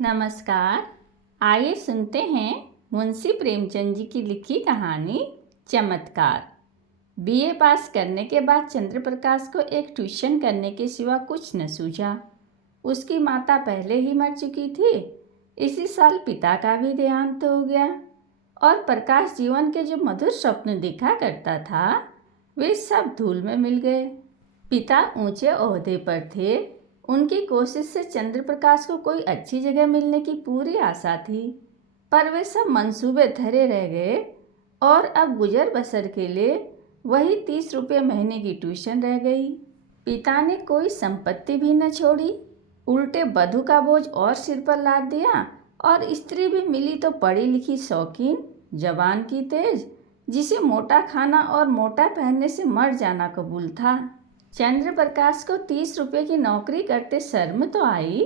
नमस्कार। आइए सुनते हैं मुंशी प्रेमचंद जी की लिखी कहानी चमत्कार। बीए पास करने के बाद चंद्रप्रकाश को एक ट्यूशन करने के सिवा कुछ न सूझा। उसकी माता पहले ही मर चुकी थी। इसी साल पिता का भी देहांत हो गया और प्रकाश जीवन के जो मधुर स्वप्न देखा करता था वे सब धूल में मिल गए। पिता ऊंचे ओहदे पर थे। उनकी कोशिश से चंद्रप्रकाश को कोई अच्छी जगह मिलने की पूरी आशा थी, पर वे सब मंसूबे धरे रह गए और अब गुजर बसर के लिए वही 30 रुपये महीने की ट्यूशन रह गई। पिता ने कोई संपत्ति भी न छोड़ी, उल्टे बधू का बोझ और सिर पर लाद दिया और स्त्री भी मिली तो पढ़ी लिखी शौकीन, जवान की तेज, जिसे मोटा खाना और मोटा पहनने से मर जाना कबूल था। चंद्रप्रकाश को 30 रुपये की नौकरी करते शर्म तो आई,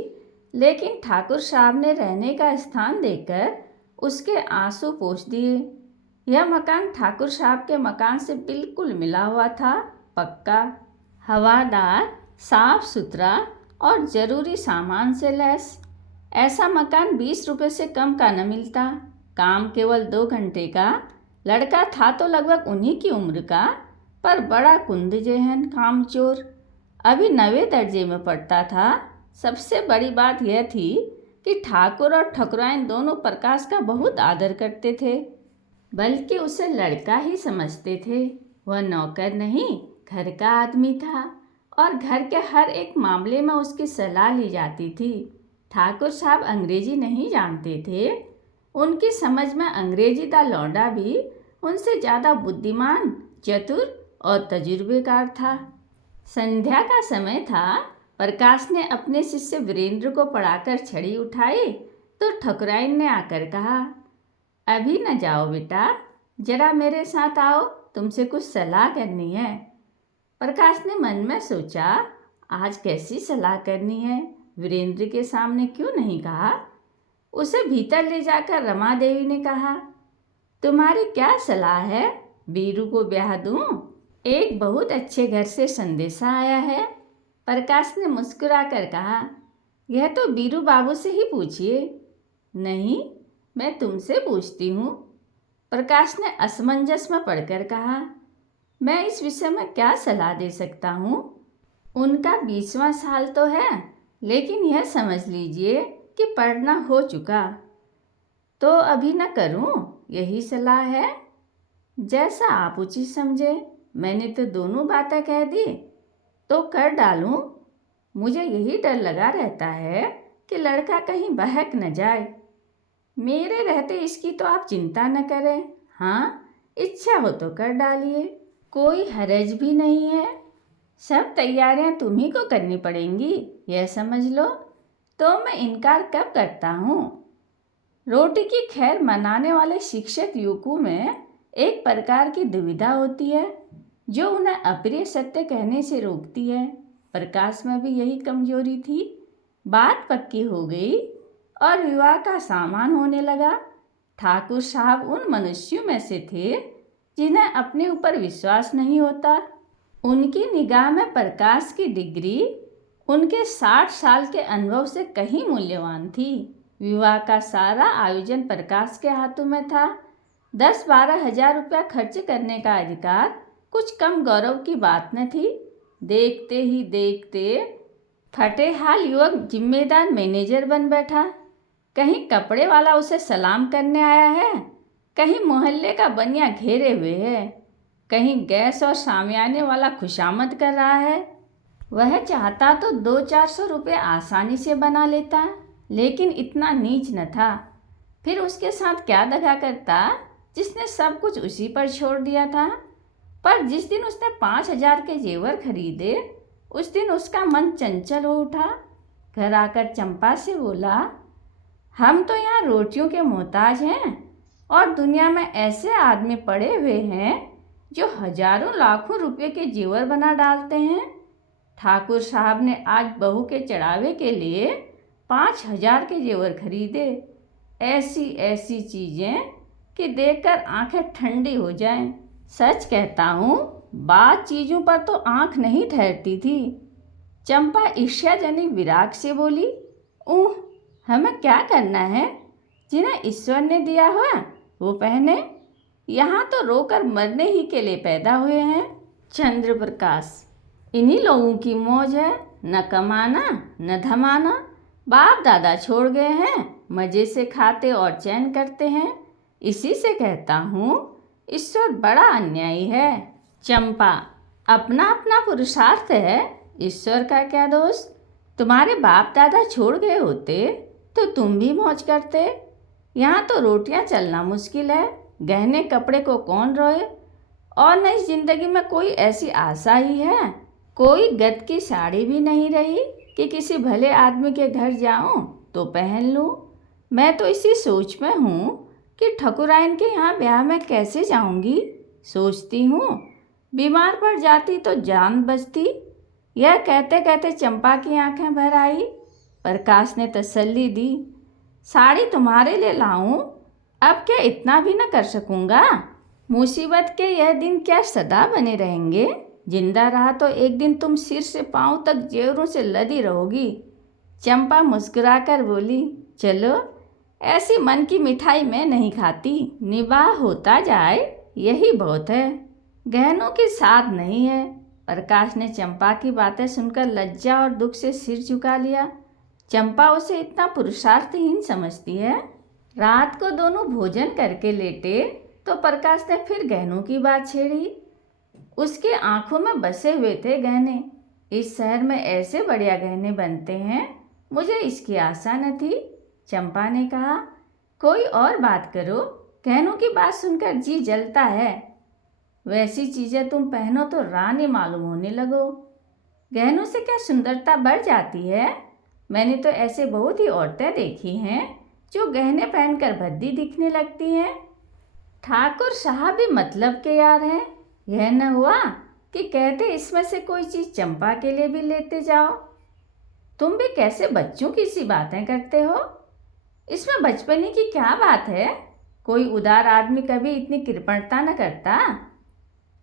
लेकिन ठाकुर साहब ने रहने का स्थान देकर उसके आंसू पोंछ दिए। यह मकान ठाकुर साहब के मकान से बिल्कुल मिला हुआ था, पक्का, हवादार, साफ सुथरा और ज़रूरी सामान से लैस। ऐसा मकान 20 रुपये से कम का न मिलता। काम केवल 2 घंटे का। लड़का था तो लगभग उन्हीं की उम्र का, पर बड़ा कुंद जेहन कामचोर। अभी 9वें दर्जे में पढ़ता था। सबसे बड़ी बात यह थी कि ठाकुर और ठकुराइन दोनों प्रकाश का बहुत आदर करते थे, बल्कि उसे लड़का ही समझते थे। वह नौकर नहीं, घर का आदमी था और घर के हर एक मामले में उसकी सलाह ली जाती थी। ठाकुर साहब अंग्रेजी नहीं जानते थे। उनकी समझ में अंग्रेजी दा लौंडा भी उनसे ज़्यादा बुद्धिमान, चतुर और तजुर्बेकार था। संध्या का समय था। प्रकाश ने अपने शिष्य वीरेंद्र को पढ़ाकर छड़ी उठाई तो ठकुराइन ने आकर कहा, अभी न जाओ बेटा, जरा मेरे साथ आओ, तुमसे कुछ सलाह करनी है। प्रकाश ने मन में सोचा, आज कैसी सलाह करनी है, वीरेंद्र के सामने क्यों नहीं कहा। उसे भीतर ले जाकर रमा देवी ने कहा, तुम्हारी क्या सलाह है, बीरू को ब्याह दूं? एक बहुत अच्छे घर से संदेशा आया है। प्रकाश ने मुस्कुराकर कहा, यह तो बीरू बाबू से ही पूछिए। नहीं, मैं तुमसे पूछती हूँ। प्रकाश ने असमंजस में पढ़कर कहा, मैं इस विषय में क्या सलाह दे सकता हूँ। उनका 20वां साल तो है, लेकिन यह समझ लीजिए कि पढ़ना हो चुका। तो अभी न करूँ, यही सलाह है। जैसा आप उचित समझे। मैंने तो दोनों बातें कह दी, तो कर डालूं। मुझे यही डर लगा रहता है कि लड़का कहीं बहक न जाए। मेरे रहते इसकी तो आप चिंता न करें। हाँ, इच्छा हो तो कर डालिए, कोई हरज भी नहीं है। सब तैयारियां तुम्ही को करनी पड़ेंगी, यह समझ लो। तो मैं इनकार कब करता हूँ। रोटी की खैर मनाने वाले शिक्षक युवकों में एक प्रकार की दुविधा होती है जो उन्हें अप्रिय सत्य कहने से रोकती है। प्रकाश में भी यही कमजोरी थी। बात पक्की हो गई और विवाह का सामान होने लगा। ठाकुर साहब उन मनुष्यों में से थे जिन्हें अपने ऊपर विश्वास नहीं होता। उनकी निगाह में प्रकाश की डिग्री उनके 60 साल के अनुभव से कहीं मूल्यवान थी। विवाह का सारा आयोजन प्रकाश के हाथों में था। 10-12 हजार रुपया खर्च करने का अधिकार कुछ कम गौरव की बात न थी। देखते ही देखते फटेहाल युवक जिम्मेदार मैनेजर बन बैठा। कहीं कपड़े वाला उसे सलाम करने आया है, कहीं मोहल्ले का बनिया घेरे हुए है, कहीं गैस और शामियाने वाला खुशामद कर रहा है। वह चाहता तो 200-400 रुपये आसानी से बना लेता, लेकिन इतना नीच न था। फिर उसके साथ क्या दगा करता जिसने सब कुछ उसी पर छोड़ दिया था। पर जिस दिन उसने 5,000 के जेवर खरीदे, उस दिन उसका मन चंचल हो उठा। घर आकर चंपा से बोला, हम तो यहाँ रोटियों के मोहताज हैं और दुनिया में ऐसे आदमी पड़े हुए हैं जो हजारों लाखों रुपये के जेवर बना डालते हैं। ठाकुर साहब ने आज बहू के चढ़ावे के लिए 5,000 के जेवर खरीदे। ऐसी ऐसी चीज़ें कि देखकर आंखें ठंडी हो जाएं। सच कहता हूँ, बात चीज़ों पर तो आंख नहीं ठहरती थी। चंपा ईर्ष्याजनित विराग से बोली, ऊह, हमें क्या करना है? जिन्हें ईश्वर ने दिया हुआ वो पहने। यहाँ तो रोकर मरने ही के लिए पैदा हुए हैं। चंद्र प्रकाश, इन्हीं लोगों की मौज है, न कमाना न धमाना। बाप दादा छोड़ गए हैं, मज़े से खाते और चैन करते हैं। इसी से कहता हूँ ईश्वर बड़ा अन्यायी है। चंपा, अपना अपना पुरुषार्थ है, ईश्वर का क्या दोष? तुम्हारे बाप दादा छोड़ गए होते तो तुम भी मौज करते। यहाँ तो रोटियाँ चलना मुश्किल है, गहने कपड़े को कौन रोए? और न इस जिंदगी में कोई ऐसी आशा ही है। कोई गत की साड़ी भी नहीं रही कि किसी भले आदमी के घर जाऊं तो पहन लूं। मैं तो इसी सोच में हूँ कि ठकुराइन के यहाँ ब्याह में कैसे जाऊंगी। सोचती हूँ बीमार पड़ जाती तो जान बचती। यह कहते कहते चंपा की आंखें भर आई। प्रकाश ने तसल्ली दी, साड़ी तुम्हारे लिए लाऊं? अब क्या इतना भी न कर सकूंगा? मुसीबत के यह दिन क्या सदा बने रहेंगे? जिंदा रहा तो एक दिन तुम सिर से पांव तक जेवरों से लदी रहोगी। चंपा मुस्कुराकर बोली, चलो, ऐसी मन की मिठाई मैं नहीं खाती। निबाह होता जाए यही बहुत है, गहनों की साध नहीं है। प्रकाश ने चंपा की बातें सुनकर लज्जा और दुख से सिर झुका लिया। चंपा उसे इतना पुरुषार्थहीन समझती है। रात को दोनों भोजन करके लेटे तो प्रकाश ने फिर गहनों की बात छेड़ी। उसके आंखों में बसे हुए थे गहने। इस शहर में ऐसे बढ़िया गहने बनते हैं, मुझे इसकी आशा न थी। चंपा ने कहा, कोई और बात करो, गहनों की बात सुनकर जी जलता है। वैसी चीज़ें तुम पहनो तो रानी मालूम होने लगो। गहनों से क्या सुंदरता बढ़ जाती है? मैंने तो ऐसे बहुत ही औरतें देखी हैं जो गहने पहनकर भद्दी दिखने लगती हैं। ठाकुर साहब भी मतलब के यार हैं। यह न हुआ कि कहते इसमें से कोई चीज़ चंपा के लिए भी लेते जाओ। तुम भी कैसे बच्चों की सी बातें करते हो? इसमें बचपने की क्या बात है? कोई उदार आदमी कभी इतनी कृपणता न करता।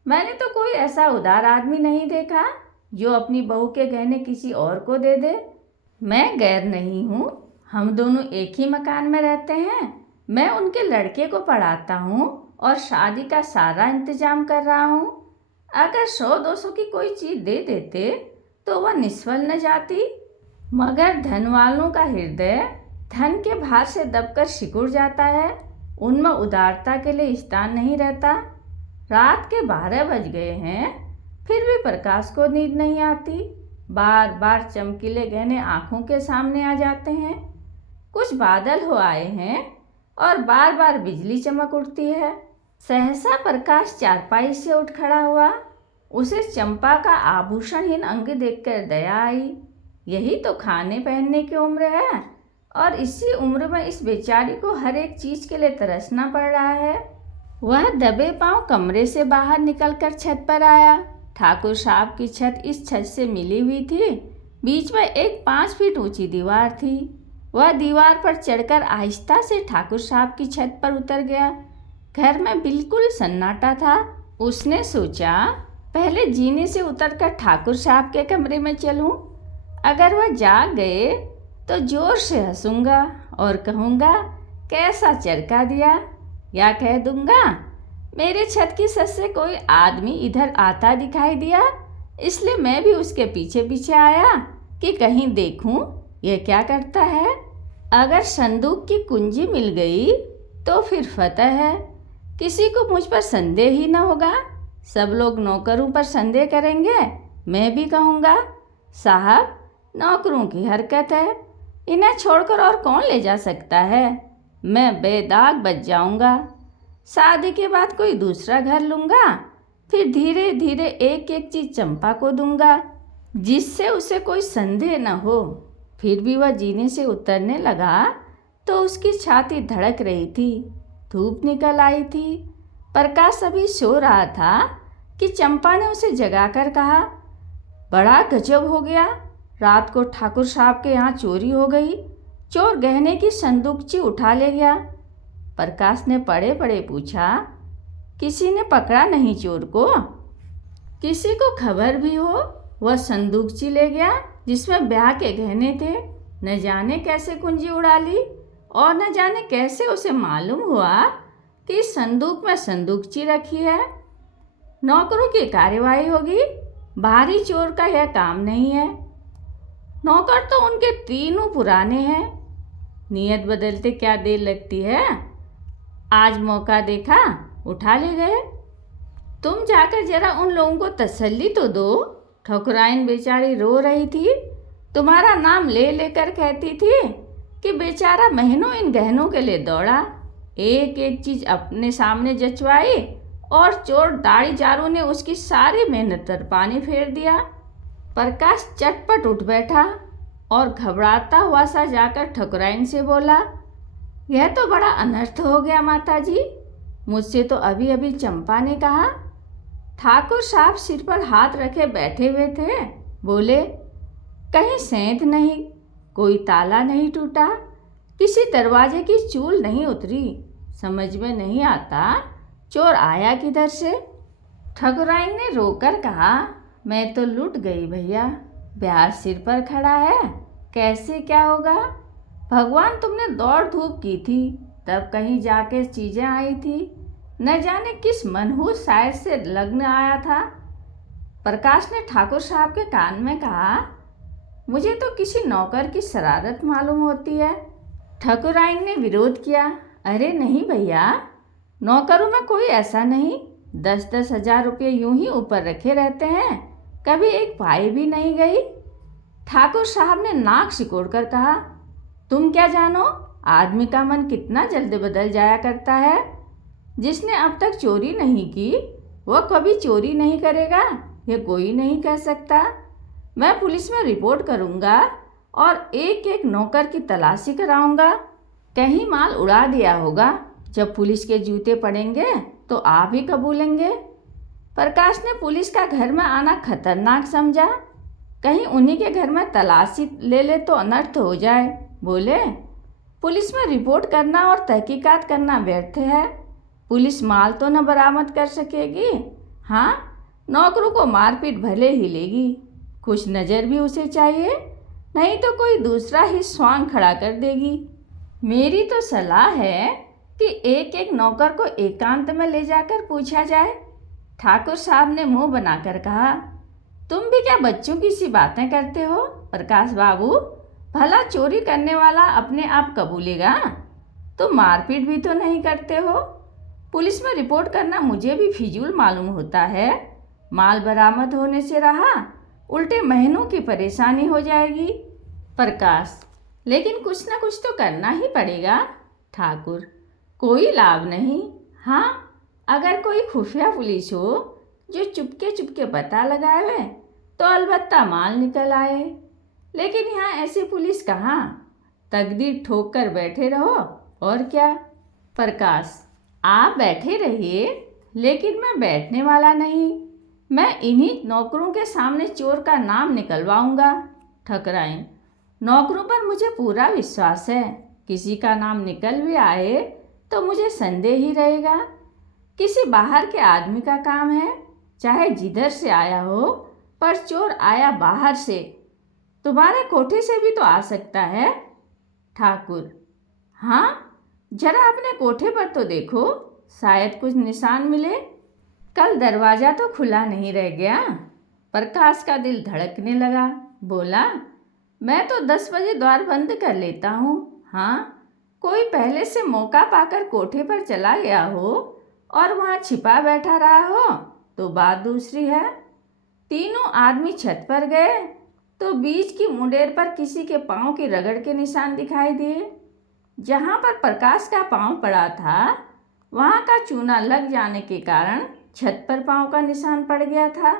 मैंने तो कोई ऐसा उदार आदमी नहीं देखा जो अपनी बहू के गहने किसी और को दे दे। मैं गैर नहीं हूँ, हम दोनों एक ही मकान में रहते हैं। मैं उनके लड़के को पढ़ाता हूँ और शादी का सारा इंतजाम कर रहा हूँ। अगर 100-200 की कोई चीज़ दे देते तो वह निष्फल न जाती। मगर धन वालों का हृदय धन के भार से दबकर सिकुड़ जाता है। उनमें उदारता के लिए स्थान नहीं रहता। रात के 12 बज गए हैं, फिर भी प्रकाश को नींद नहीं आती। बार बार चमकीले गहने आंखों के सामने आ जाते हैं। कुछ बादल हो आए हैं और बार बार बिजली चमक उठती है। सहसा प्रकाश चारपाई से उठ खड़ा हुआ। उसे चंपा का आभूषणहीन अंग देखकर दया आई। यही तो खाने पहनने की उम्र है और इसी उम्र में इस बेचारी को हर एक चीज़ के लिए तरसना पड़ रहा है। वह दबे पांव कमरे से बाहर निकलकर छत पर आया। ठाकुर साहब की छत इस छत से मिली हुई थी। बीच में एक 5 फीट ऊंची दीवार थी। वह दीवार पर चढ़कर आहिस्ता से ठाकुर साहब की छत पर उतर गया। घर में बिल्कुल सन्नाटा था। उसने सोचा, पहले जीने से उतरकर ठाकुर साहब के कमरे में चलूं। अगर वह जाग गए तो जोर से हंसूंगा और कहूँगा, कैसा चरका दिया, या कह दूंगा, मेरे छत की छत से कोई आदमी इधर आता दिखाई दिया, इसलिए मैं भी उसके पीछे पीछे आया कि कहीं देखूं यह क्या करता है। अगर संदूक की कुंजी मिल गई तो फिर फतह है, किसी को मुझ पर संदेह ही न होगा। सब लोग नौकरों पर संदेह करेंगे, मैं भी कहूँगा, साहब नौकरों की हरकत है, इन्हें छोड़कर और कौन ले जा सकता है। मैं बेदाग बच जाऊँगा। शादी के बाद कोई दूसरा घर लूँगा, फिर धीरे धीरे एक एक चीज़ चंपा को दूंगा जिससे उसे कोई संदेह न हो। फिर भी वह जीने से उतरने लगा तो उसकी छाती धड़क रही थी। धूप निकल आई थी। प्रकाश अभी सो रहा था कि चंपा ने उसे जगाकर कहा, बड़ा गजब हो गया, रात को ठाकुर साहब के यहाँ चोरी हो गई। चोर गहने की संदूकची उठा ले गया। प्रकाश ने पड़े पड़े पूछा, किसी ने पकड़ा नहीं चोर को? किसी को खबर भी हो? वह संदूकची ले गया जिसमें ब्याह के गहने थे? न जाने कैसे कुंजी उड़ा ली और न जाने कैसे उसे मालूम हुआ कि इस संदूक में संदूकची रखी है। नौकरों की कार्यवाही होगी, बाहरी चोर का यह काम नहीं है। नौकर तो उनके तीनों पुराने हैं, नीयत बदलते क्या देर लगती है। आज मौका देखा, उठा ले गए। तुम जाकर जरा उन लोगों को तसल्ली तो दो। ठकुराइन बेचारी रो रही थी, तुम्हारा नाम ले लेकर कहती थी कि बेचारा महीनों इन गहनों के लिए दौड़ा, एक एक चीज अपने सामने जचवाई और चोर दाढ़ीचारों ने उसकी सारी मेहनत पर पानी फेर दिया। प्रकाश चटपट उठ बैठा और घबराता हुआ सा जाकर ठकुराइन से बोला, यह तो बड़ा अनर्थ हो गया माताजी। मुझसे तो अभी अभी चंपा ने कहा। ठाकुर साहब सिर पर हाथ रखे बैठे हुए थे, बोले, कहीं सेंध नहीं, कोई ताला नहीं टूटा, किसी दरवाजे की चूल नहीं उतरी। समझ में नहीं आता चोर आया किधर से। ठकुराइन ने रोकर कहा, मैं तो लुट गई भैया, ब्याह सिर पर खड़ा है, कैसे क्या होगा। भगवान तुमने दौड़ धूप की थी, तब कहीं जाके चीज़ें आई थी, न जाने किस मनहूस शायर से लग्न आया था। प्रकाश ने ठाकुर साहब के कान में कहा, मुझे तो किसी नौकर की शरारत मालूम होती है। ठकुराइन ने विरोध किया, अरे नहीं भैया, नौकरों में कोई ऐसा नहीं, 10-10 हजार रुपये यूं ही ऊपर रखे रहते हैं, कभी एक पाई भी नहीं गई। ठाकुर साहब ने नाक सिकोड़ कर कहा, तुम क्या जानो, आदमी का मन कितना जल्दी बदल जाया करता है। जिसने अब तक चोरी नहीं की वह कभी चोरी नहीं करेगा, यह कोई नहीं कह सकता। मैं पुलिस में रिपोर्ट करूंगा और एक एक नौकर की तलाशी कराऊंगा। कहीं माल उड़ा दिया होगा, जब पुलिस के जूते पड़ेंगे तो आप ही कबूलेंगे। प्रकाश ने पुलिस का घर में आना खतरनाक समझा, कहीं उन्हीं के घर में तलाशी ले ले तो अनर्थ हो जाए। बोले, पुलिस में रिपोर्ट करना और तहकीकात करना व्यर्थ है, पुलिस माल तो न बरामद कर सकेगी, हाँ नौकरों को मारपीट भले ही लेगी, कुछ नज़र भी उसे चाहिए, नहीं तो कोई दूसरा ही स्वांग खड़ा कर देगी। मेरी तो सलाह है कि एक एक नौकर को एकांत में ले जाकर पूछा जाए। ठाकुर साहब ने मुंह बनाकर कहा, तुम भी क्या बच्चों की सी बातें करते हो प्रकाश बाबू, भला चोरी करने वाला अपने आप कबूलेगा। तुम मारपीट भी तो नहीं करते हो। पुलिस में रिपोर्ट करना मुझे भी फिजूल मालूम होता है, माल बरामद होने से रहा, उल्टे महीनों की परेशानी हो जाएगी। प्रकाश, लेकिन कुछ ना कुछ तो करना ही पड़ेगा। ठाकुर, कोई लाभ नहीं, हाँ अगर कोई खुफिया पुलिस हो जो चुपके चुपके पता लगाए तो अलबत्ता माल निकल आए, लेकिन यहाँ ऐसी पुलिस कहाँ, तकदीर ठोक कर बैठे रहो और क्या। प्रकाश, आप बैठे रहिए, लेकिन मैं बैठने वाला नहीं, मैं इन्हीं नौकरों के सामने चोर का नाम निकलवाऊंगा। ठकुराइन, नौकरों पर मुझे पूरा विश्वास है, किसी का नाम निकल भी आए तो मुझे संदेह ही रहेगा। किसी बाहर के आदमी का काम है, चाहे जिधर से आया हो, पर चोर आया बाहर से, तुम्हारे कोठे से भी तो आ सकता है। ठाकुर, हाँ जरा अपने कोठे पर तो देखो, शायद कुछ निशान मिले। कल दरवाज़ा तो खुला नहीं रह गया। प्रकाश का दिल धड़कने लगा, बोला, मैं तो 10 बजे द्वार बंद कर लेता हूँ, हाँ कोई पहले से मौका पाकर कोठे पर चला गया हो और वहाँ छिपा बैठा रहा हो तो बात दूसरी है। तीनों आदमी छत पर गए तो बीच की मुंडेर पर किसी के पाँव की रगड़ के निशान दिखाई दिए। जहाँ पर प्रकाश का पाँव पड़ा था वहाँ का चूना लग जाने के कारण छत पर पाँव का निशान पड़ गया था।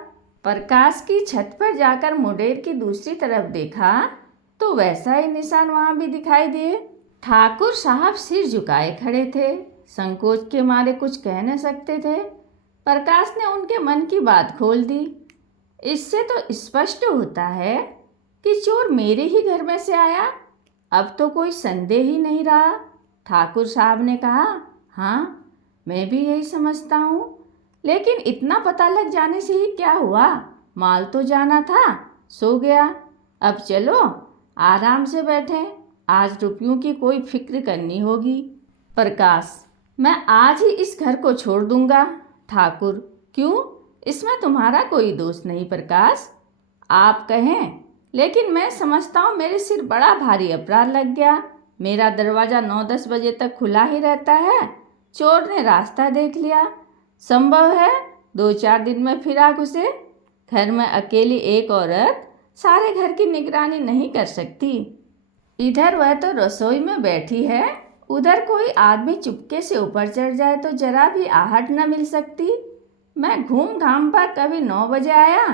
प्रकाश की छत पर जाकर मुंडेर की दूसरी तरफ देखा तो वैसा ही निशान वहाँ भी दिखाई दिए। ठाकुर साहब सिर झुकाए खड़े थे, संकोच के मारे कुछ कह न सकते थे। प्रकाश ने उनके मन की बात खोल दी। इससे तो स्पष्ट होता है कि चोर मेरे ही घर में से आया, अब तो कोई संदेह ही नहीं रहा। ठाकुर साहब ने कहा, हाँ मैं भी यही समझता हूँ, लेकिन इतना पता लग जाने से ही क्या हुआ, माल तो जाना था, सो गया। अब चलो आराम से बैठें, आज रुपयों की कोई फिक्र करनी होगी। प्रकाश, मैं आज ही इस घर को छोड़ दूंगा। ठाकुर, क्यों? इसमें तुम्हारा कोई दोष नहीं प्रकाश। आप कहें, लेकिन मैं समझता हूँ मेरे सिर बड़ा भारी अपराध लग गया। मेरा दरवाज़ा 9-10 बजे तक खुला ही रहता है। चोर ने रास्ता देख लिया। संभव है 2-4 दिन में फिर आ घुसे। घर में अकेली एक औरत सारे घर की निगरानी नहीं कर सकती। इधर वह तो रसोई में बैठी है, उधर कोई आदमी चुपके से ऊपर चढ़ जाए तो जरा भी आहट न मिल सकती। मैं घूम घाम पर कभी 9 बजे आया,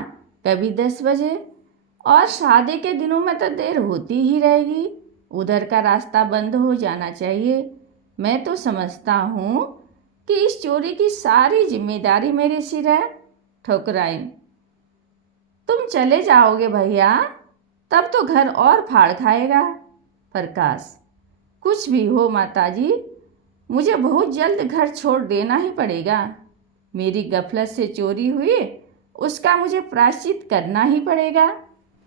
कभी 10 बजे, और शादी के दिनों में तो देर होती ही रहेगी। उधर का रास्ता बंद हो जाना चाहिए। मैं तो समझता हूँ कि इस चोरी की सारी जिम्मेदारी मेरे सिर है। ठकुराइन, तुम चले जाओगे भैया, तब तो घर और फाड़ खाएगा। प्रकाश, कुछ भी हो माताजी, मुझे बहुत जल्द घर छोड़ देना ही पड़ेगा। मेरी गफलत से चोरी हुई, उसका मुझे प्रायश्चित करना ही पड़ेगा।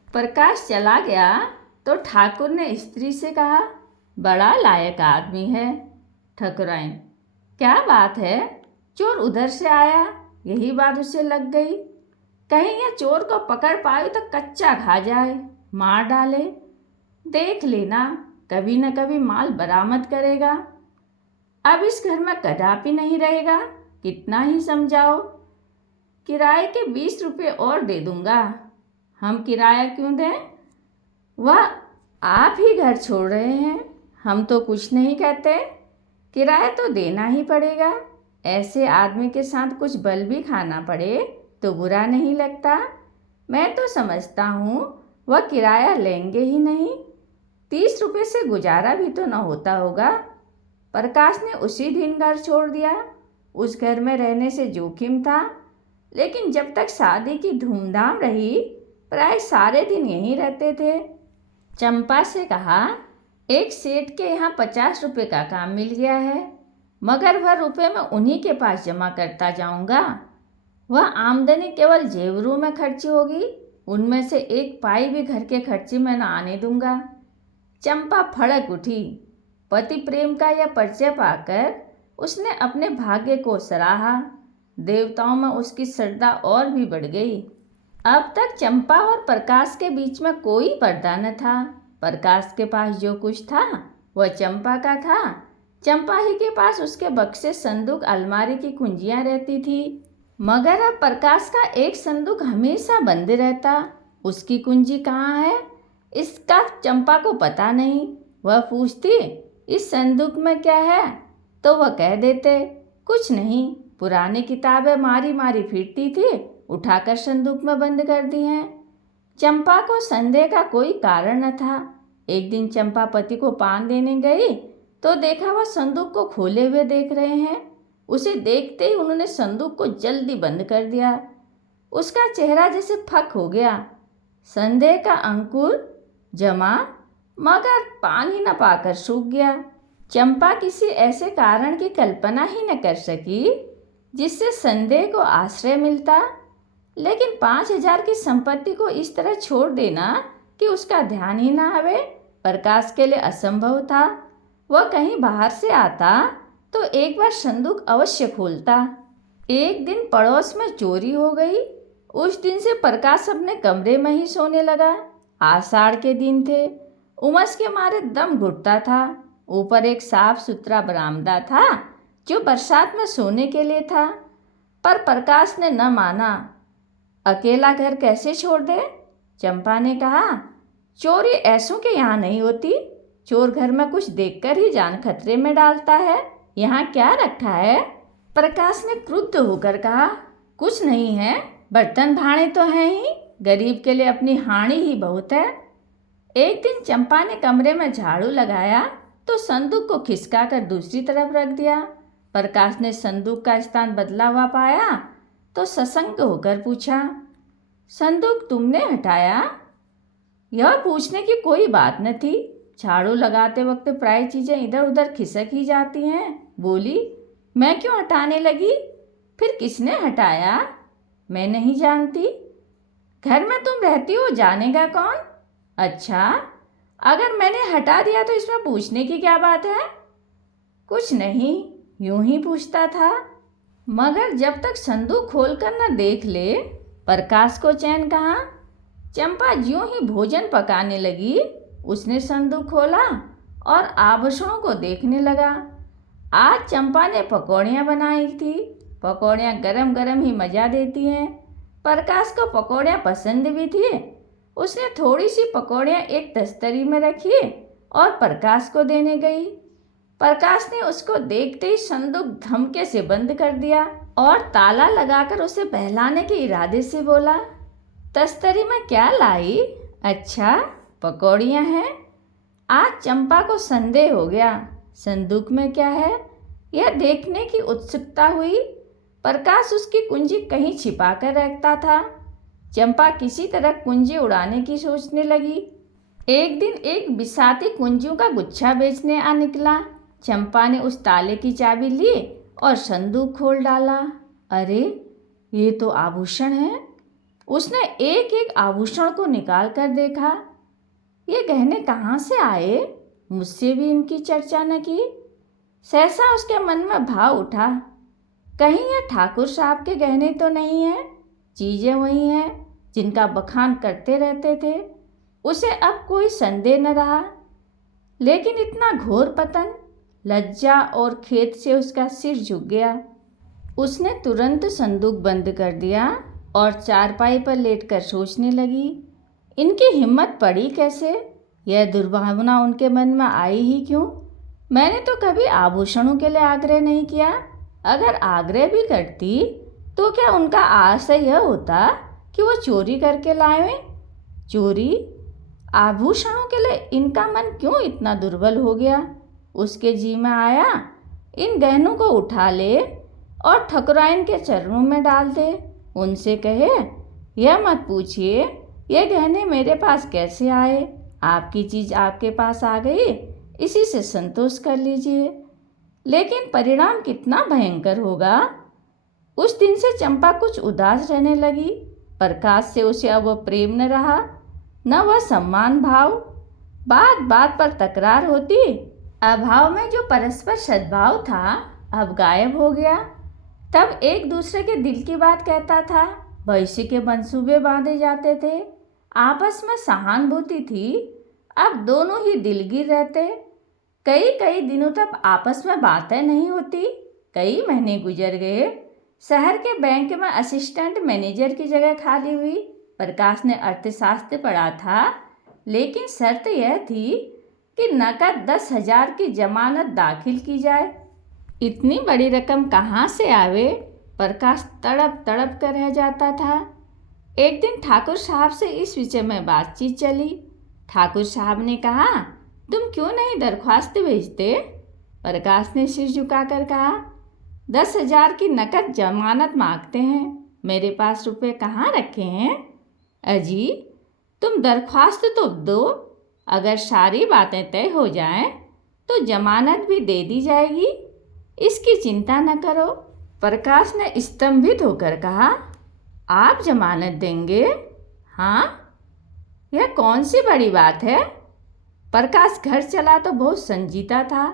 प्रकाश चला गया तो ठाकुर ने स्त्री से कहा, बड़ा लायक आदमी है। ठकुराइन, क्या बात है? चोर उधर से आया, यही बात उसे लग गई। कहीं यह चोर को पकड़ पाए तो कच्चा खा जाए, मार डाले। देख लेना, कभी न कभी माल बरामद करेगा। अब इस घर में कदापि नहीं रहेगा, कितना ही समझाओ। किराए के 20 रुपये और दे दूंगा। हम किराया क्यों दें? वह आप ही घर छोड़ रहे हैं, हम तो कुछ नहीं कहते। किराया तो देना ही पड़ेगा। ऐसे आदमी के साथ कुछ बल भी खाना पड़े तो बुरा नहीं लगता। मैं तो समझता हूँ वह किराया लेंगे ही नहीं। 30 रुपये से गुजारा भी तो न होता होगा। प्रकाश ने उसी दिन घर छोड़ दिया। उस घर में रहने से जोखिम था, लेकिन जब तक शादी की धूमधाम रही प्राय सारे दिन यहीं रहते थे। चंपा से कहा, एक सेठ के यहाँ 50 रुपये का काम मिल गया है, मगर वह रुपये मैं उन्हीं के पास जमा करता जाऊँगा। वह आमदनी केवल जेवरों में खर्ची होगी, उनमें से एक पाई भी घर के खर्चे में न आने दूंगा। चंपा फड़क उठी। पति प्रेम का यह परिचय पाकर उसने अपने भाग्य को सराहा। देवताओं में उसकी श्रद्धा और भी बढ़ गई। अब तक चंपा और प्रकाश के बीच में कोई पर्दा न था। प्रकाश के पास जो कुछ था वह चंपा का था। चंपा ही के पास उसके बक्से, संदूक, अलमारी की कुंजियां रहती थी, मगर अब प्रकाश का एक संदूक हमेशा बंद रहता। उसकी कुंजी कहाँ है इसका चंपा को पता नहीं। वह पूछती, इस संदूक में क्या है? तो वह कह देते, कुछ नहीं, पुरानी किताबें मारी मारी फिरती थी, उठाकर संदूक में बंद कर दी हैं। चंपा को संदेह का कोई कारण न था। एक दिन चंपा पति को पान देने गई तो देखा वह संदूक को खोले हुए देख रहे हैं। उसे देखते ही उन्होंने संदूक को जल्दी बंद कर दिया। उसका चेहरा जैसे फक हो गया। संदेह का अंकुर जमा, मगर पानी न पाकर सूख गया। चंपा किसी ऐसे कारण की कल्पना ही न कर सकी जिससे संदेह को आश्रय मिलता, लेकिन 5,000 की संपत्ति को इस तरह छोड़ देना कि उसका ध्यान ही ना आवे प्रकाश के लिए असंभव था। वह कहीं बाहर से आता तो एक बार संदूक अवश्य खोलता। एक दिन पड़ोस में चोरी हो गई। उस दिन से प्रकाश अपने कमरे में ही सोने लगा। आषाढ़ के दिन थे, उमस के मारे दम घुटता था। ऊपर एक साफ सुथरा बरामदा था जो बरसात में सोने के लिए था, पर प्रकाश ने न माना। अकेला घर कैसे छोड़ दे? चंपा ने कहा, चोरी ऐसों के यहाँ नहीं होती। चोर घर में कुछ देखकर ही जान खतरे में डालता है। यहाँ क्या रखा है? प्रकाश ने क्रुद्ध होकर कहा, कुछ नहीं है, बर्तन भाड़े तो हैं ही, गरीब के लिए अपनी हानि ही बहुत है। एक दिन चंपा ने कमरे में झाड़ू लगाया तो संदूक को खिसका कर दूसरी तरफ रख दिया। प्रकाश ने संदूक का स्थान बदला हुआ पाया तो सशंक होकर पूछा, संदूक तुमने हटाया? यह पूछने की कोई बात न थी। झाड़ू लगाते वक्त प्राय चीज़ें इधर उधर खिसक ही जाती हैं। बोली, मैं क्यों हटाने लगी? फिर किसने हटाया? मैं नहीं जानती। घर में तुम रहती हो, जानेगा कौन? अच्छा, अगर मैंने हटा दिया तो इसमें पूछने की क्या बात है? कुछ नहीं, यूं ही पूछता था। मगर जब तक संदूक खोलकर न देख ले, प्रकाश को चैन कहाँ। चंपा ज्यों ही भोजन पकाने लगी, उसने संदूक खोला और आभूषणों को देखने लगा। आज चंपा ने पकौड़ियाँ बनाई थी। पकौड़ियाँ गरम गरम ही मज़ा देती हैं। प्रकाश को पकौड़ियाँ पसंद भी थी। उसने थोड़ी सी पकौड़ियाँ एक तस्तरी में रखी और प्रकाश को देने गई। प्रकाश ने उसको देखते ही संदूक धमके से बंद कर दिया और ताला लगाकर उसे बहलाने के इरादे से बोला, तस्तरी में क्या लाई? अच्छा, पकौड़ियाँ हैं। आज चंपा को संदेह हो गया, संदूक में क्या है यह देखने की उत्सुकता हुई। प्रकाश उसकी कुंजी कहीं छिपा कर रखता था। चंपा किसी तरह कुंजी उड़ाने की सोचने लगी। एक दिन एक बिसाती कुंजियों का गुच्छा बेचने आ निकला। चंपा ने उस ताले की चाबी ली और संदूक खोल डाला। अरे, ये तो आभूषण है। उसने एक एक आभूषण को निकाल कर देखा। ये गहने कहाँ से आए? मुझसे भी इनकी चर्चा न की। सहसा उसके मन में भाव उठा, कहीं ये ठाकुर साहब के गहने तो नहीं हैं? चीज़ें वही हैं जिनका बखान करते रहते थे। उसे अब कोई संदेह न रहा। लेकिन इतना घोर पतन, लज्जा और खेद से उसका सिर झुक गया। उसने तुरंत संदूक बंद कर दिया और चारपाई पर लेटकर सोचने लगी, इनकी हिम्मत पड़ी कैसे? यह दुर्भावना उनके मन में आई ही क्यों? मैंने तो कभी आभूषणों के लिए आग्रह नहीं किया। अगर आग्रह भी करती तो क्या उनका आशय यह होता कि वो चोरी करके लाए? चोरी? आभूषणों के लिए इनका मन क्यों इतना दुर्बल हो गया? उसके जी में आया, इन गहनों को उठा ले और ठकुराइन के चरणों में डाल दे। उनसे कहे, यह मत पूछिए ये गहने मेरे पास कैसे आए। आपकी चीज़ आपके पास आ गई, इसी से संतोष कर लीजिए। लेकिन परिणाम कितना भयंकर होगा। उस दिन से चंपा कुछ उदास रहने लगी। प्रकाश से उसे अब वह प्रेम न रहा, न वह सम्मान भाव। बात बात पर तकरार होती। अभाव में जो परस्पर सद्भाव था अब गायब हो गया। तब एक दूसरे के दिल की बात कहता था, भविष्य के मंसूबे बांधे जाते थे, आपस में सहानुभूति थी। अब दोनों ही दिलगीर रहते। कई कई दिनों तक आपस में बातें नहीं होती। कई महीने गुजर गए। शहर के बैंक में असिस्टेंट मैनेजर की जगह खाली हुई। प्रकाश ने अर्थशास्त्र पढ़ा था, लेकिन शर्त यह थी कि नकद 10,000 की जमानत दाखिल की जाए। इतनी बड़ी रकम कहाँ से आवे? प्रकाश तड़प तड़प कर रह जाता था। एक दिन ठाकुर साहब से इस विषय में बातचीत चली। ठाकुर साहब ने कहा, तुम क्यों नहीं दरख्वास्त भेजते? प्रकाश ने सिर झुकाकर कहा, 10,000 की नकद जमानत मांगते हैं। मेरे पास रुपए कहाँ रखे हैं? अजी, तुम दरख्वास्त तो दो। अगर सारी बातें तय हो जाएं, तो जमानत भी दे दी जाएगी। इसकी चिंता न करो। प्रकाश ने स्तंभित होकर कहा, आप जमानत देंगे? हाँ, यह कौन सी बड़ी बात है? प्रकाश घर चला तो बहुत संजीता था।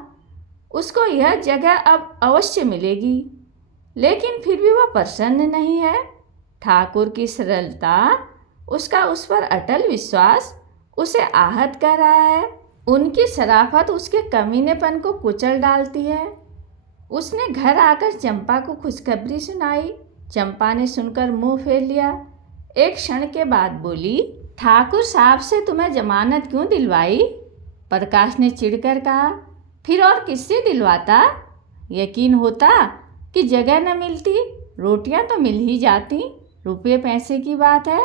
उसको यह जगह अब अवश्य मिलेगी। लेकिन फिर भी वह प्रसन्न नहीं है। ठाकुर की सरलता, उसका उस पर अटल विश्वास उसे आहत कर रहा है। उनकी शराफत उसके कमीनेपन को कुचल डालती है। उसने घर आकर चंपा को खुशखबरी सुनाई। चंपा ने सुनकर मुंह फेर लिया। एक क्षण के बाद बोली, ठाकुर साहब से तुम्हें जमानत क्यों दिलवाई? प्रकाश ने चिढ़कर कहा, फिर और किससे दिलवाता? यकीन होता कि जगह न मिलती, रोटियां तो मिल ही जाती। रुपये पैसे की बात है,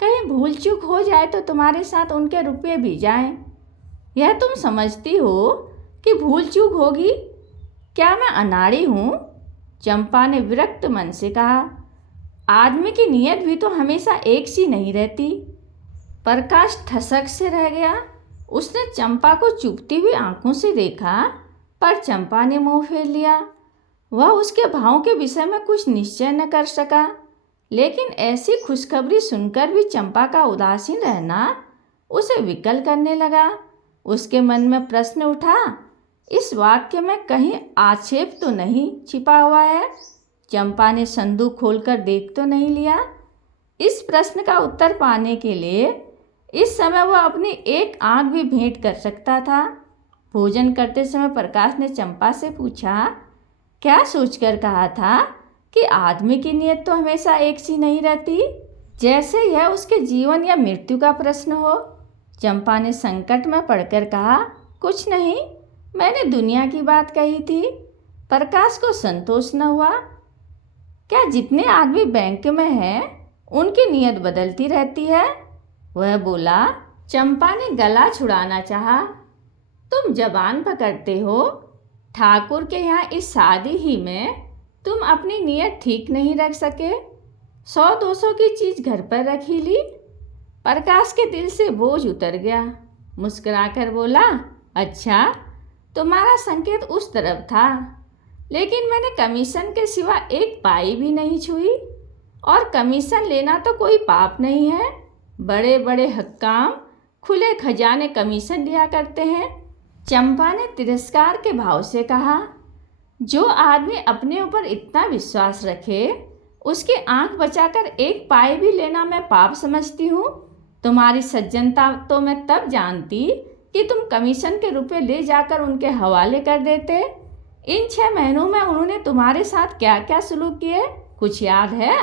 कहीं भूल चूक हो जाए तो तुम्हारे साथ उनके रुपये भी जाएं। यह तुम समझती हो कि भूल चूक होगी? क्या मैं अनाड़ी हूँ? चंपा ने विरक्त मन से कहा, आदमी की नीयत भी तो हमेशा एक सी नहीं रहती। प्रकाश ठसक से रह गया। उसने चंपा को चुभती हुई आंखों से देखा, पर चंपा ने मुंह फेर लिया। वह उसके भावों के विषय में कुछ निश्चय न कर सका। लेकिन ऐसी खुशखबरी सुनकर भी चंपा का उदासीन रहना उसे विकल करने लगा। उसके मन में प्रश्न उठा, इस वाक्य में कहीं आक्षेप तो नहीं छिपा हुआ है? चंपा ने संदूक खोलकर देख तो नहीं लिया? इस प्रश्न का उत्तर पाने के लिए इस समय वह अपनी एक आंख भी भेंट कर सकता था। भोजन करते समय प्रकाश ने चंपा से पूछा, क्या सोचकर कहा था कि आदमी की नीयत तो हमेशा एक सी नहीं रहती, जैसे यह उसके जीवन या मृत्यु का प्रश्न हो। चंपा ने संकट में पड़कर कहा, कुछ नहीं, मैंने दुनिया की बात कही थी। प्रकाश को संतोष न हुआ। क्या जितने आदमी बैंक में हैं उनकी नीयत बदलती रहती है? वह बोला। चंपा ने गला छुड़ाना चाहा। तुम जबान पकड़ते हो। ठाकुर के यहाँ इस शादी ही में तुम अपनी नीयत ठीक नहीं रख सके। 100-200 की चीज़ घर पर रखी ली। प्रकाश के दिल से बोझ उतर गया। मुस्कुराकर बोला, अच्छा, तुम्हारा संकेत उस तरफ था, लेकिन मैंने कमीशन के सिवा एक पाई भी नहीं छुई। और कमीशन लेना तो कोई पाप नहीं है। बड़े बड़े हक्काम खुले खजाने कमीशन लिया करते हैं। चंपा ने तिरस्कार के भाव से कहा, जो आदमी अपने ऊपर इतना विश्वास रखे उसकी आंख बचाकर एक पाई भी लेना मैं पाप समझती हूँ। तुम्हारी सज्जनता तो मैं तब जानती कि तुम कमीशन के रुपए ले जाकर उनके हवाले कर देते। इन 6 महीनों में उन्होंने तुम्हारे साथ क्या क्या सलूक किए, कुछ याद है?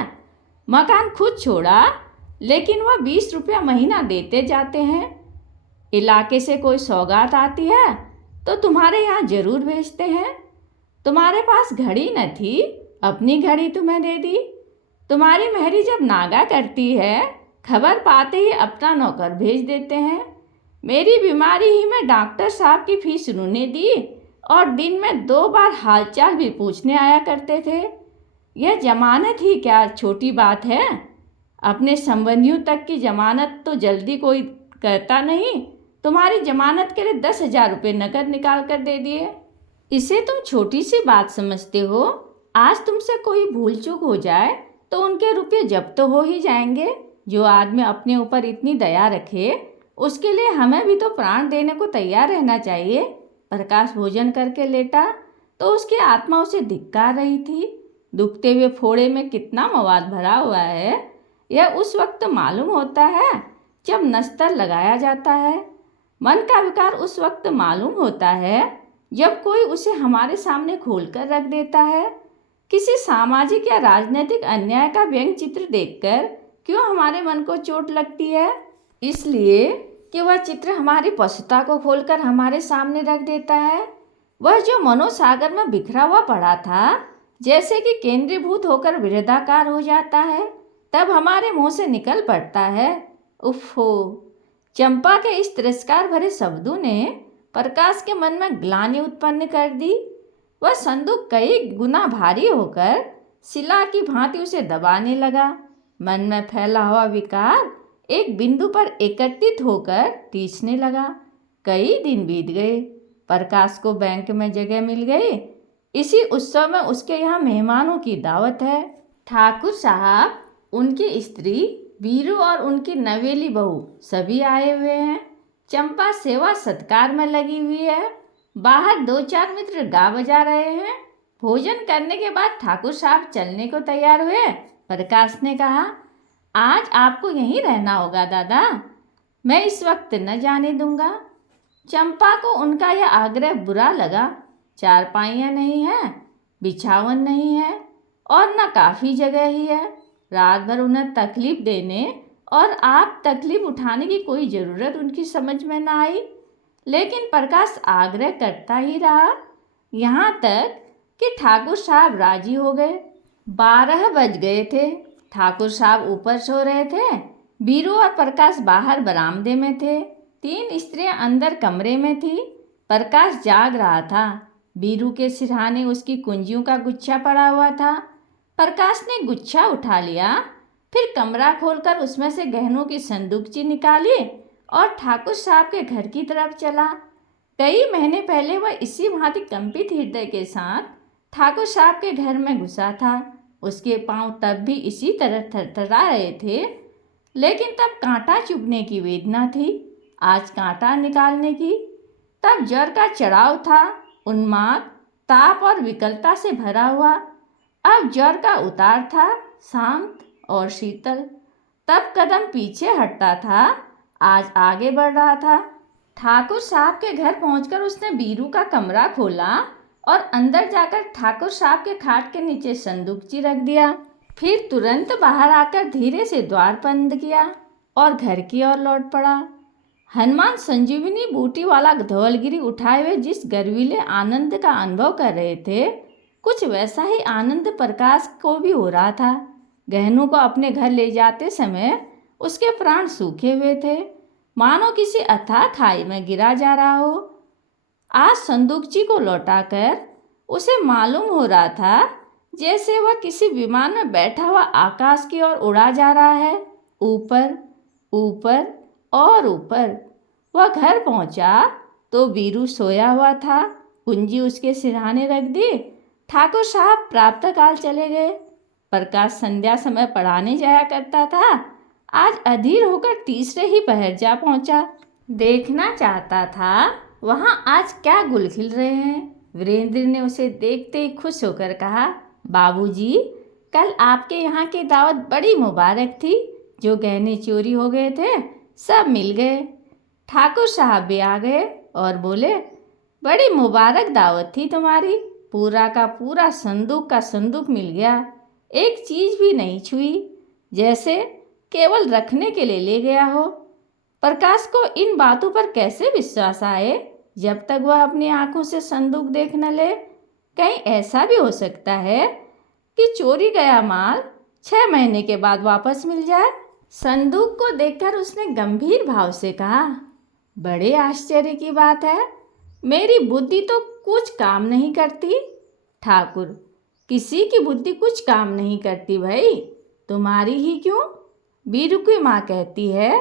मकान खुद छोड़ा, लेकिन वह 20 रुपया महीना देते जाते हैं। इलाके से कोई सौगात आती है तो तुम्हारे यहाँ जरूर भेजते हैं। तुम्हारे पास घड़ी न थी, अपनी घड़ी तुम्हें दे दी। तुम्हारी मेहरी जब नागा करती है, खबर पाते ही अपना नौकर भेज देते हैं। मेरी बीमारी ही में डॉक्टर साहब की फीस उन्होंने दी और दिन में 2 बार हालचाल भी पूछने आया करते थे। यह जमानत ही क्या छोटी बात है? अपने संबंधियों तक की जमानत तो जल्दी कोई करता नहीं। तुम्हारी जमानत के लिए 10,000 रुपये नकद निकाल कर दे दिए। इसे तुम छोटी सी बात समझते हो। आज तुमसे कोई भूल चूक हो जाए तो उनके रुपये जब्त तो हो ही जाएंगे। जो आदमी अपने ऊपर इतनी दया रखे उसके लिए हमें भी तो प्राण देने को तैयार रहना चाहिए। प्रकाश भोजन करके लेटा तो उसकी आत्मा उसे धिक्कार रही थी। दुखते हुए फोड़े में कितना मवाद भरा हुआ है यह उस वक्त मालूम होता है जब नस्तर लगाया जाता है। मन का विकार उस वक्त मालूम होता है जब कोई उसे हमारे सामने खोलकर रख देता है। किसी सामाजिक या राजनीतिक अन्याय का व्यंग चित्र देखकर क्यों हमारे मन को चोट लगती है? इसलिए कि वह चित्र हमारी पशुता को खोलकर हमारे सामने रख देता है। वह जो मनोसागर में बिखरा हुआ पड़ा था, जैसे कि केंद्रीभूत होकर वृहदाकार हो जाता है, तब हमारे मुंह से निकल पड़ता है, उफ़्फो। चंपा के इस तिरस्कार भरे शब्दों ने प्रकाश के मन में ग्लानि उत्पन्न कर दी। वह संदूक कई गुना भारी होकर शिला की भांति उसे दबाने लगा। मन में फैला हुआ विकार एक बिंदु पर एकत्रित होकर टीसने लगा। कई दिन बीत गए। प्रकाश को बैंक में जगह मिल गई। इसी उत्सव में उसके यहाँ मेहमानों की दावत है। ठाकुर साहब, उनकी स्त्री वीरू और उनकी नवेली बहू सभी आए हुए हैं। चंपा सेवा सत्कार में लगी हुई है। बाहर 2-4 मित्र गा बजा रहे हैं। भोजन करने के बाद ठाकुर साहब चलने को तैयार हुए। प्रकाश ने कहा, आज आपको यहीं रहना होगा दादा, मैं इस वक्त न जाने दूंगा। चंपा को उनका यह आग्रह बुरा लगा। चारपाइयाँ नहीं हैं, बिछावन नहीं है और न काफ़ी जगह ही है। रात भर उन्हें तकलीफ देने और आप तकलीफ उठाने की कोई ज़रूरत उनकी समझ में न आई। लेकिन प्रकाश आग्रह करता ही रहा, यहाँ तक कि ठाकुर साहब राजी हो गए। 12 बज गए थे। ठाकुर साहब ऊपर सो रहे थे। वीरू और प्रकाश बाहर बरामदे में थे। 3 स्त्रियां अंदर कमरे में थी। प्रकाश जाग रहा था। वीरू के सिरहाने उसकी कुंजियों का गुच्छा पड़ा हुआ था। प्रकाश ने गुच्छा उठा लिया, फिर कमरा खोलकर उसमें से गहनों की संदूकची निकाली और ठाकुर साहब के घर की तरफ चला। कई महीने पहले वह इसी भांति कंपित हृदय के साथ ठाकुर साहब के घर में घुसा था। उसके पांव तब भी इसी तरह थरथरा रहे थे, लेकिन तब कांटा चुभने की वेदना थी, आज कांटा निकालने की। तब ज्वर का चढ़ाव था, उन्माद, ताप और विकलता से भरा हुआ। अब ज्वर का उतार था, शांत और शीतल। तब कदम पीछे हटता था, आज आगे बढ़ रहा था। ठाकुर साहब के घर पहुंचकर उसने बीरू का कमरा खोला और अंदर जाकर ठाकुर साहब के खाट के नीचे संदूकची रख दिया। फिर तुरंत बाहर आकर धीरे से द्वार बंद किया और घर की ओर लौट पड़ा। हनुमान संजीवनी बूटी वाला धवलगिरी उठाए हुए जिस गर्वीले आनंद का अनुभव कर रहे थे, कुछ वैसा ही आनंद प्रकाश को भी हो रहा था। गहनू को अपने घर ले जाते समय उसके प्राण सूखे हुए थे, मानो किसी अथाह खाई में गिरा जा रहा हो। आज संदूकची को लौटाकर उसे मालूम हो रहा था जैसे वह किसी विमान में बैठा हुआ आकाश की ओर उड़ा जा रहा है, ऊपर ऊपर और ऊपर। वह घर पहुंचा तो बीरू सोया हुआ था, कुंजी उसके सिरहाने रख दी। ठाकुर साहब प्रातःकाल चले गए। प्रकाश संध्या समय पढ़ाने जाया करता था, आज अधीर होकर तीसरे ही पहर जा पहुंचा। देखना चाहता था वहां आज क्या गुल खिल रहे हैं। वीरेंद्र ने उसे देखते ही खुश होकर कहा, बाबूजी, कल आपके यहाँ की दावत बड़ी मुबारक थी। जो गहने चोरी हो गए थे सब मिल गए। ठाकुर साहब भी आ गए और बोले, बड़ी मुबारक दावत थी तुम्हारी। पूरा का पूरा संदूक का संदूक मिल गया, एक चीज़ भी नहीं छुई, जैसे केवल रखने के लिए ले गया हो। प्रकाश को इन बातों पर कैसे विश्वास आए जब तक वह अपनी आंखों से संदूक देख न ले। कहीं ऐसा भी हो सकता है कि चोरी गया माल 6 महीने के बाद वापस मिल जाए। संदूक को देखकर उसने गंभीर भाव से कहा, बड़े आश्चर्य की बात है, मेरी बुद्धि तो कुछ काम नहीं करती। ठाकुर, किसी की बुद्धि कुछ काम नहीं करती भाई, तुम्हारी ही क्यों। बीरू की माँ कहती है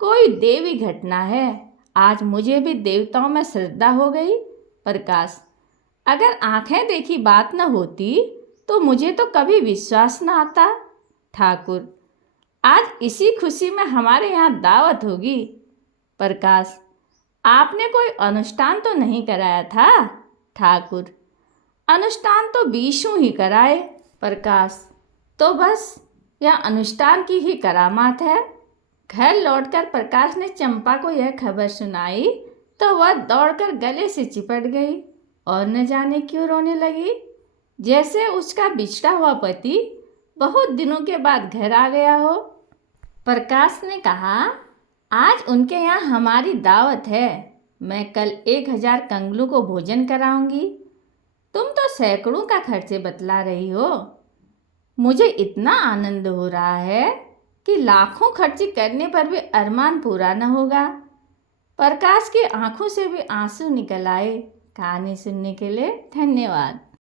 कोई देवी घटना है। आज मुझे भी देवताओं में श्रद्धा हो गई। प्रकाश, अगर आंखें देखी बात न होती तो मुझे तो कभी विश्वास न आता। ठाकुर, आज इसी खुशी में हमारे यहाँ दावत होगी। प्रकाश, आपने कोई अनुष्ठान तो नहीं कराया था। ठाकुर, अनुष्ठान तो बीशू ही कराए। प्रकाश, तो बस यह अनुष्ठान की ही करामात है। घर लौटकर प्रकाश ने चंपा को यह खबर सुनाई तो वह दौड़कर गले से चिपट गई और न जाने क्यों रोने लगी, जैसे उसका बिछड़ा हुआ पति बहुत दिनों के बाद घर आ गया हो। प्रकाश ने कहा, आज उनके यहाँ हमारी दावत है, मैं कल 1000 कंगलू को भोजन कराऊंगी। तुम तो सैकड़ों का खर्चे बतला रही हो। मुझे इतना आनंद हो रहा है कि लाखों खर्ची करने पर भी अरमान पूरा न होगा। प्रकाश की आंखों से भी आंसू निकल आए। कहानी सुनने के लिए धन्यवाद।